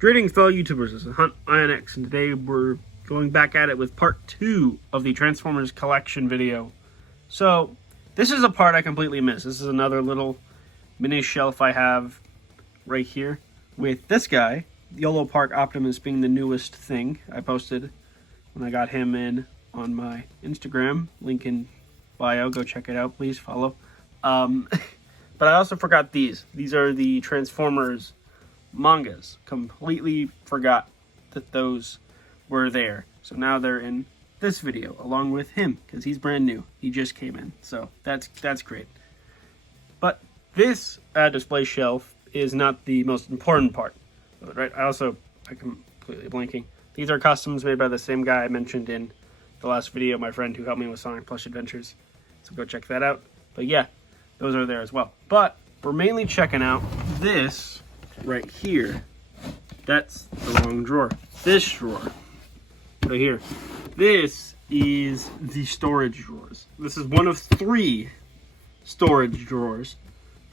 Greetings, fellow YouTubers. This is Hunt INX, and today we're going back at it with part 2 of the Transformers collection video. So, this is a part I completely missed. This is another little mini shelf I have right here with this guy, YOLO Park Optimus, being the newest thing I posted when I got him in on my Instagram. Link in bio. Go check it out, please. Follow. But I also forgot these. These are the Transformers mangas. Completely forgot that those were there. So now they're in this video along with him because he's brand new. He just came in. So that's great. But this display shelf is not the most important part. Right? I'm completely blanking. These are customs made by the same guy I mentioned in the last video, my friend who helped me with Sonic Plush Adventures. So go check that out. But yeah, those are there as well. But we're mainly checking out this right here. That's the wrong drawer. This drawer right here. This is the storage drawers. This is one of 3 storage drawers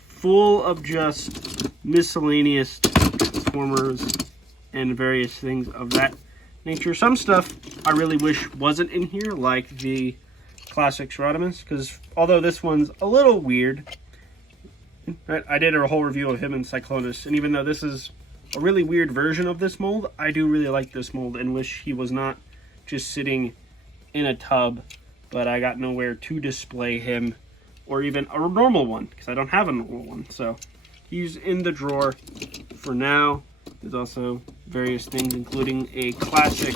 full of just miscellaneous Transformers and various things of that nature. Some stuff I really wish wasn't in here, like the classic Optimus, because although this one's a little weird, right, I did a whole review of him in Cyclonus, and even though this is a really weird version of this mold, I do really like this mold and wish he was not just sitting in a tub, but I got nowhere to display him, or even a normal one, because I don't have a normal one. So he's in the drawer for now. There's also various things, including a classic,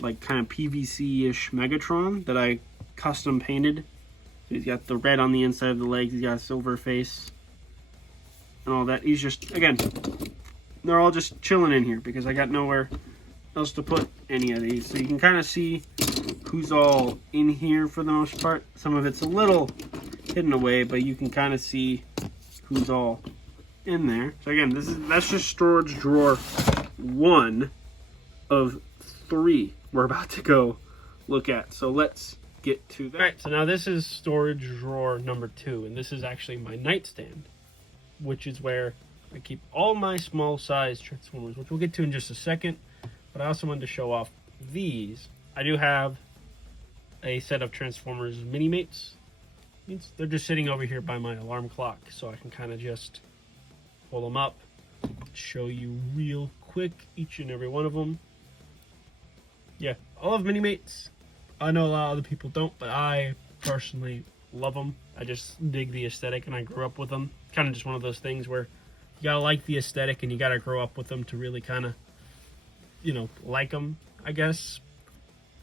like kind of PVC-ish Megatron that I custom painted. So he's got the red on the inside of the legs, he's got a silver face, and all that. He's just, again, they're all just chilling in here because I got nowhere else to put any of these. So you can kind of see who's all in here for the most part. Some of it's a little hidden away, but you can kind of see who's all in there. So again, that's just storage drawer 1 of 3 we're about to go look at. So let's get to that. All right, so now this is storage drawer number 2, and this is actually my nightstand, which is where I keep all my small size Transformers, which we'll get to in just a second. But I also wanted to show off these. I do have a set of Transformers mini-mates. They're just sitting over here by my alarm clock, so I can kind of just pull them up, show you real quick each and every one of them. Yeah, I love mini-mates. I know a lot of other people don't, but I personally love them. I just dig the aesthetic, and I grew up with them. Kind of just one of those things where you gotta like the aesthetic, and you gotta grow up with them to really kind of, you know, like them, I guess.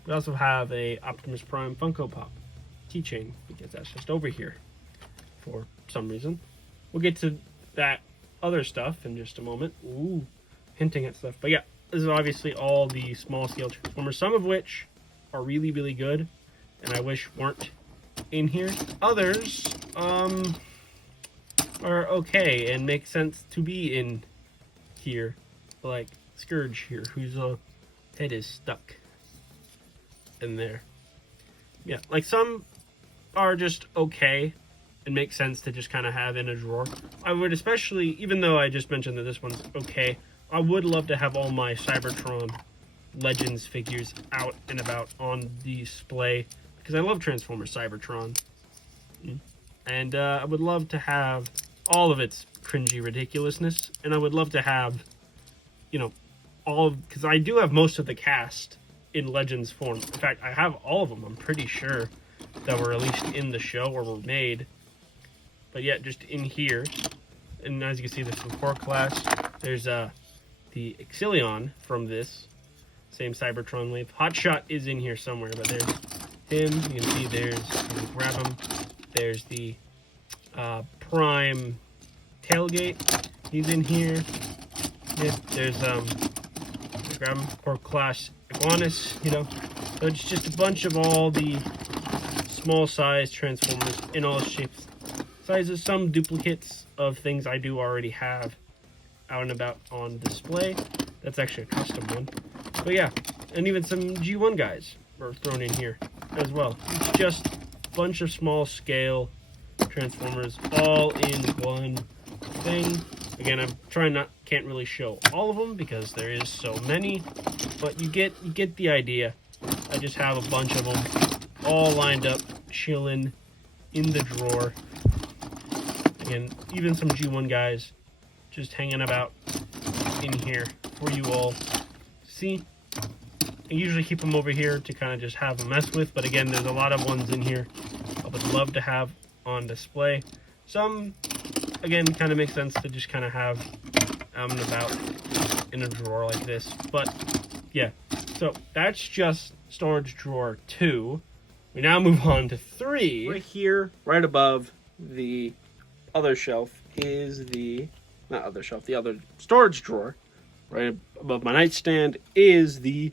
We also have a Optimus Prime Funko Pop keychain, because that's just over here for some reason. We'll get to that other stuff in just a moment. Ooh, hinting at stuff. But yeah, this is obviously all the small scale Transformers, some of which are really, really good, and I wish weren't in here. Others are okay and make sense to be in here, like Scourge here, whose head is stuck in there. Yeah, like some are just okay and make sense to just kind of have in a drawer. I would especially, even though I just mentioned that this one's okay, I would love to have all my Cybertron Legends figures out and about on display, because I love Transformers Cybertron. And I would love to have all of its cringy ridiculousness, and I would love to have, you know, because I do have most of the cast in Legends form. In fact, I have all of them, I'm pretty sure, that were released in the show or were made. But yet, just in here, and as you can see, there's some core class. There's the Exilion from this same Cybertron wave. Hotshot is in here somewhere, but there's him. You can see you can grab him. There's the Prime Tailgate. He's in here. Yeah, there's grab him. Core class Iguanus, you know. So it's just a bunch of all the small size Transformers in all shapes, sizes, some duplicates of things I do already have out and about on display. That's actually a custom one. But yeah, and even some G1 guys are thrown in here as well. It's just a bunch of small scale Transformers all in one thing. Again, I'm trying can't really show all of them because there is so many, but you get the idea. I just have a bunch of them all lined up, chilling in the drawer. Again, even some G1 guys just hanging about in here for you all see. I usually keep them over here to kind of just have a mess with, but again, there's a lot of ones in here I would love to have on display. Some, again, kind of makes sense to just kind of have out and about in a drawer like this. But yeah, so that's just storage drawer 2. We now move on to 3. Right here, right above the other shelf is the, not other shelf, the other storage drawer. Right above my nightstand is the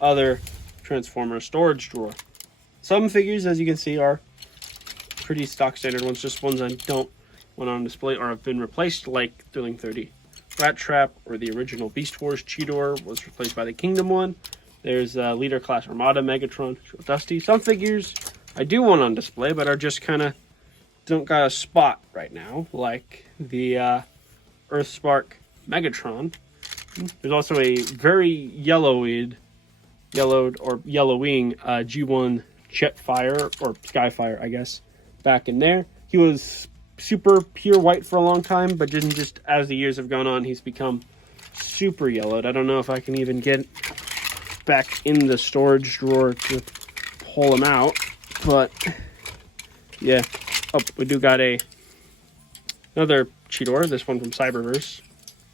other Transformer storage drawer. Some figures, as you can see, are pretty stock standard ones, just ones I don't want on display or have been replaced, like Thrilling 30 Rat Trap, or the original Beast Wars Cheetor was replaced by the Kingdom one. There's Leader Class Armada Megatron, Dusty. Some figures I do want on display, but are just kind of don't got a spot right now, like the Earthspark Megatron. There's also a very yellowed or yellowing G1 Jetfire, or Skyfire, I guess, back in there. He was super pure white for a long time, but didn't just, as the years have gone on, he's become super yellowed. I don't know if I can even get back in the storage drawer to pull him out, but yeah. Oh, we do got another Cheetor, this one from Cyberverse.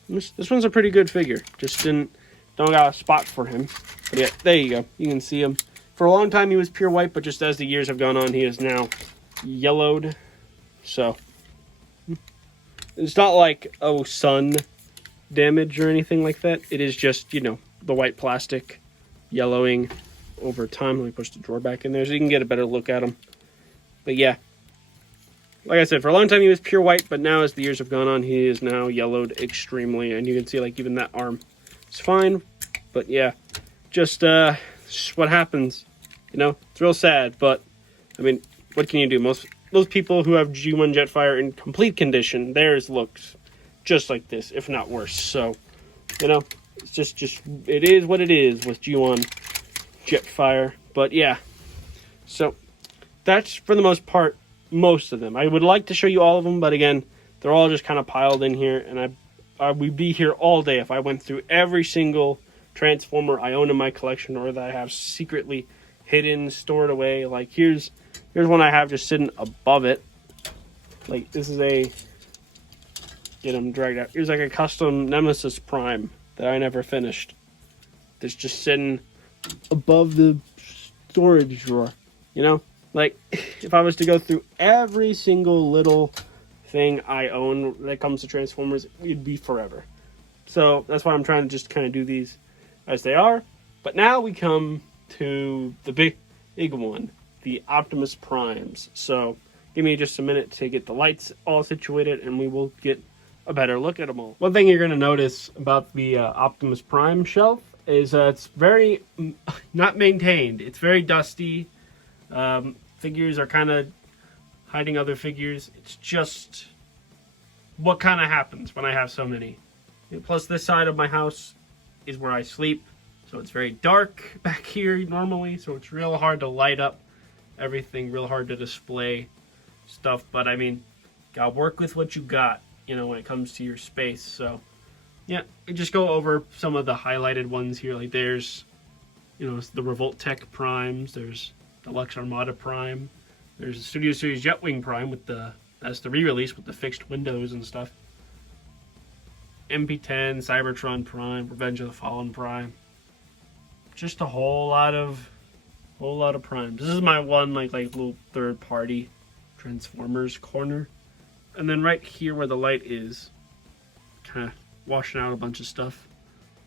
This one's a pretty good figure. Just don't got a spot for him. But yeah, there you go. You can see him. For a long time he was pure white, but just as the years have gone on, he is now yellowed. So it's not like, oh, sun damage or anything like that. It is just, you know, the white plastic yellowing over time. Let me push the drawer back in there so you can get a better look at him. But yeah, like I said, for a long time he was pure white, but now as the years have gone on, he is now yellowed extremely. And you can see, like, even that arm is fine. But yeah, just what happens. You know, it's real sad, but I mean, what can you do? Most people who have G1 Jetfire in complete condition, theirs looks just like this, if not worse. So, you know, it's just it is what it is with G1 Jetfire. But yeah, so that's for the most part most of them. I would like to show you all of them, but again, they're all just kind of piled in here, and I would be here all day if I went through every single Transformer I own in my collection, or that I have secretly hidden, stored away. Like here's one I have just sitting above it. Like this is a, get him dragged out. Here's like a custom Nemesis Prime that I never finished. That's just sitting above the storage drawer. You know, like if I was to go through every single little thing I own that comes to Transformers, it'd be forever. So that's why I'm trying to just kind of do these as they are. But now we come to the big one, the Optimus Primes. So give me just a minute to get the lights all situated, and we will get a better look at them all. One thing you're going to notice about the Optimus Prime shelf is it's very not maintained. It's very dusty. Figures are kind of hiding other figures. It's just what kind of happens when I have so many. Plus, this side of my house is where I sleep, so it's very dark back here normally, so it's real hard to light up everything, real hard to display stuff. But I mean, gotta work with what you got, you know, when it comes to your space. So yeah, I just go over some of the highlighted ones here. Like there's, you know, the Revolt Tech Primes, there's Deluxe Armada Prime, there's the Studio Series Jetwing Prime with that's the re-release with the fixed windows and stuff. MP10, Cybertron Prime, Revenge of the Fallen Prime. Just a whole lot of primes. This is my one like little third party Transformers corner. And then right here where the light is, kind of washing out a bunch of stuff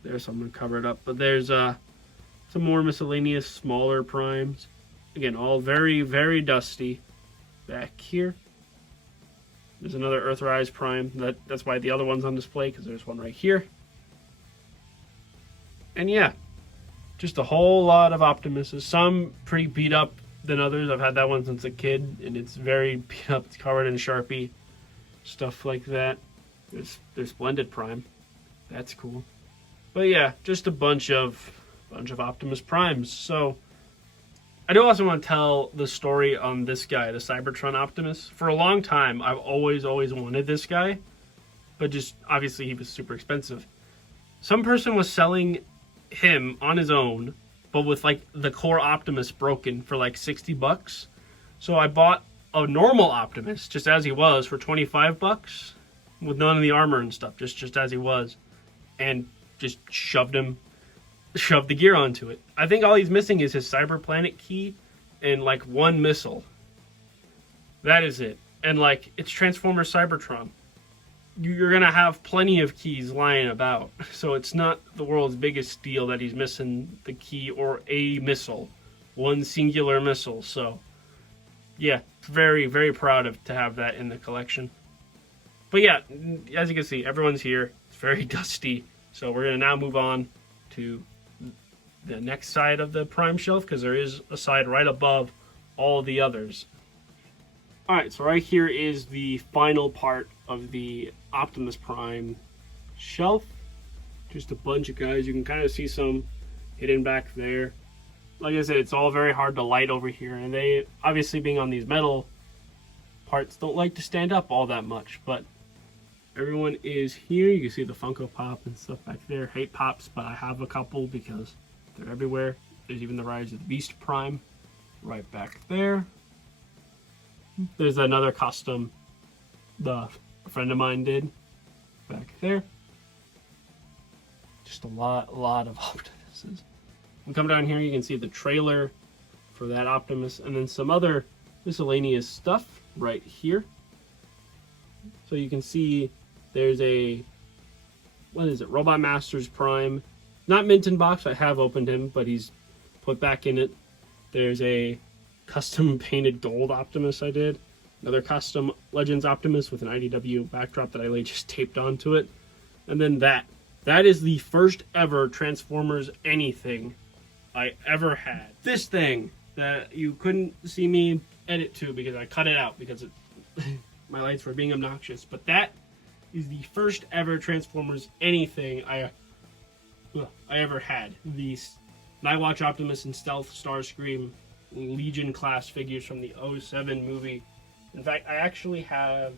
there, so I'm gonna cover it up. But there's some more miscellaneous smaller primes. Again, all very, very dusty. Back here, there's another Earthrise Prime. That's why the other one's on display, because there's one right here. And yeah, just a whole lot of Optimuses. Some pretty beat up than others. I've had that one since a kid, and it's very beat up. It's covered in Sharpie, stuff like that. There's Splendid Prime. That's cool. But yeah, just a bunch of Optimus Primes. So I do also want to tell the story on this guy, the Cybertron Optimus. For a long time, I've always wanted this guy, but just obviously he was super expensive. Some person was selling him on his own, but with like the core Optimus broken for like $60. So I bought a normal Optimus just as he was for $25 with none of the armor and stuff, just as he was, and just shoved the gear onto it. I think all he's missing is his Cyber Planet key and like one missile. That is it. And like, it's Transformers Cybertron. You're gonna have plenty of keys lying about. So it's not the world's biggest deal that he's missing the key or a missile. One singular missile. So yeah, very, very proud to have that in the collection. But yeah, as you can see, everyone's here. It's very dusty. So we're gonna now move on to the next side of the Prime shelf, because there is a side right above all the others. Alright, so right here is the final part of the Optimus Prime shelf. Just a bunch of guys. You can kind of see some hidden back there. Like I said, it's all very hard to light over here, and they, obviously being on these metal parts, don't like to stand up all that much, but everyone is here. You can see the Funko Pop and stuff back there. Hate Pops, but I have a couple because they're everywhere. There's even the Rise of the Beast Prime right back there. There's another custom a friend of mine did back there. Just a lot of Optimuses. And come down here, you can see the trailer for that Optimus, and then some other miscellaneous stuff right here. So you can see there's a, what is it, Robot Masters Prime. Not mint in box, I have opened him, but he's put back in it. There's a custom painted gold Optimus I did. Another custom Legends Optimus with an IDW backdrop that I just taped onto it. And then that is the first ever Transformers anything I ever had. This thing that you couldn't see me edit to because I cut it out because my lights were being obnoxious. But that is the first ever Transformers anything I ever had. The Nightwatch Optimus and Stealth Starscream Legion class figures from the 07 movie. In fact, I actually have,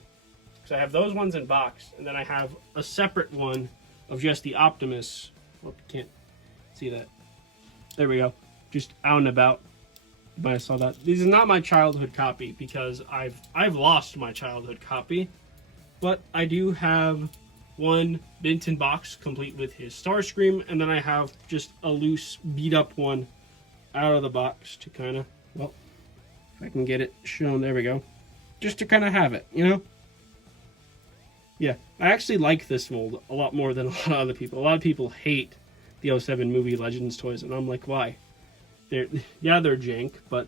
because I have those ones in box, and then I have a separate one of just the Optimus. Oh, can't see that. There we go. Just out and about. You might have saw that. This is not my childhood copy because I've lost my childhood copy, but I do have one mint in box complete with his Starscream, and then I have just a loose beat up one out of the box to kind of, well, if I can get it shown, there we go. Just to kind of have it, you know? Yeah, I actually like this mold a lot more than a lot of other people. A lot of people hate the 07 movie Legends toys, and I'm like, why? They're jank, but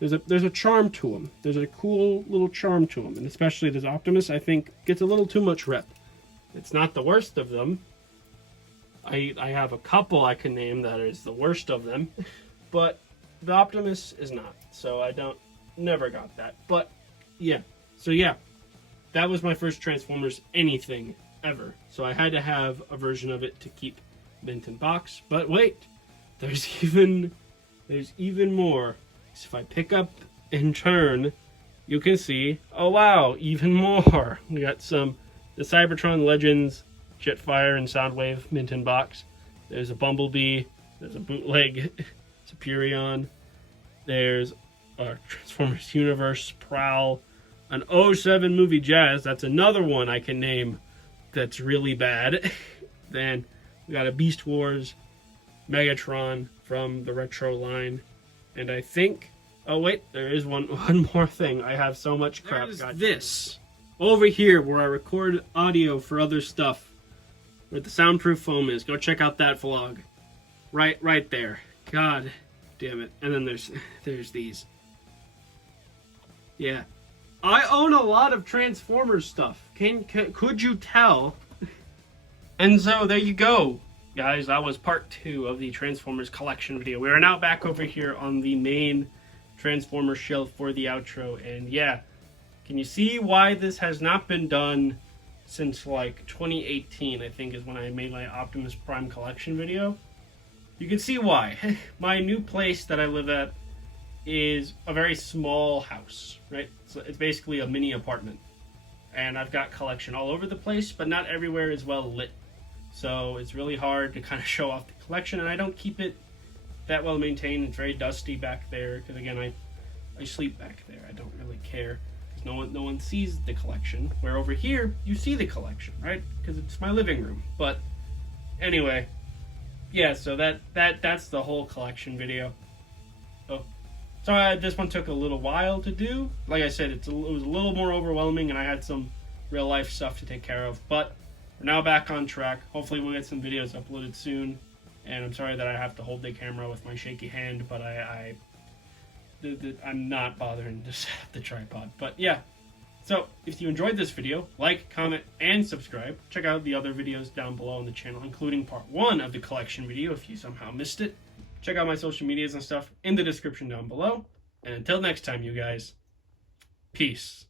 there's a charm to them. There's a cool little charm to them, and especially this Optimus, I think, gets a little too much rep. It's not the worst of them. I have a couple I can name that is the worst of them, but the Optimus is not. So never got that. But yeah, so yeah, that was my first Transformers anything ever. So I had to have a version of it to keep mint in box. But wait, there's even more. So if I pick up and turn, you can see, oh wow, even more. We got the Cybertron Legends Jetfire and Soundwave mint in box. There's a Bumblebee. There's a bootleg Superion. There's a Transformers Universe Prowl. An 07 movie Jazz. That's another one I can name that's really bad. Then we got a Beast Wars Megatron from the retro line. And I think, oh wait, there is one more thing. I have so much crap. There's this over here where I record audio for other stuff, where the soundproof foam is. Go check out that vlog. Right there. God damn it. And then there's these. Yeah. I own a lot of Transformers stuff. Could you tell? And so there you go, guys. That was part 2 of the Transformers collection video. We are now back over here on the main Transformers shelf for the outro. And yeah, can you see why this has not been done since like 2018, I think, is when I made my Optimus Prime collection video. You can see why. My new place that I live at is a very small house, right? So it's basically a mini apartment. And I've got collection all over the place, but not everywhere is well lit. So it's really hard to kind of show off the collection, and I don't keep it that well maintained. It's very dusty back there, because again, I sleep back there. I don't really care, because no one sees the collection. Where over here, you see the collection, right? Because it's my living room. But anyway, yeah, so that's the whole collection video. Oh, sorry, this one took a little while to do. Like I said, it was a little more overwhelming, and I had some real life stuff to take care of. But we're now back on track. Hopefully we'll get some videos uploaded soon. And I'm sorry that I have to hold the camera with my shaky hand, but I'm not bothering to set up the tripod. But yeah, so if you enjoyed this video, like, comment, and subscribe. Check out the other videos down below on the channel, including part 1 of the collection video if you somehow missed it. Check out my social medias and stuff in the description down below. And until next time, you guys, peace.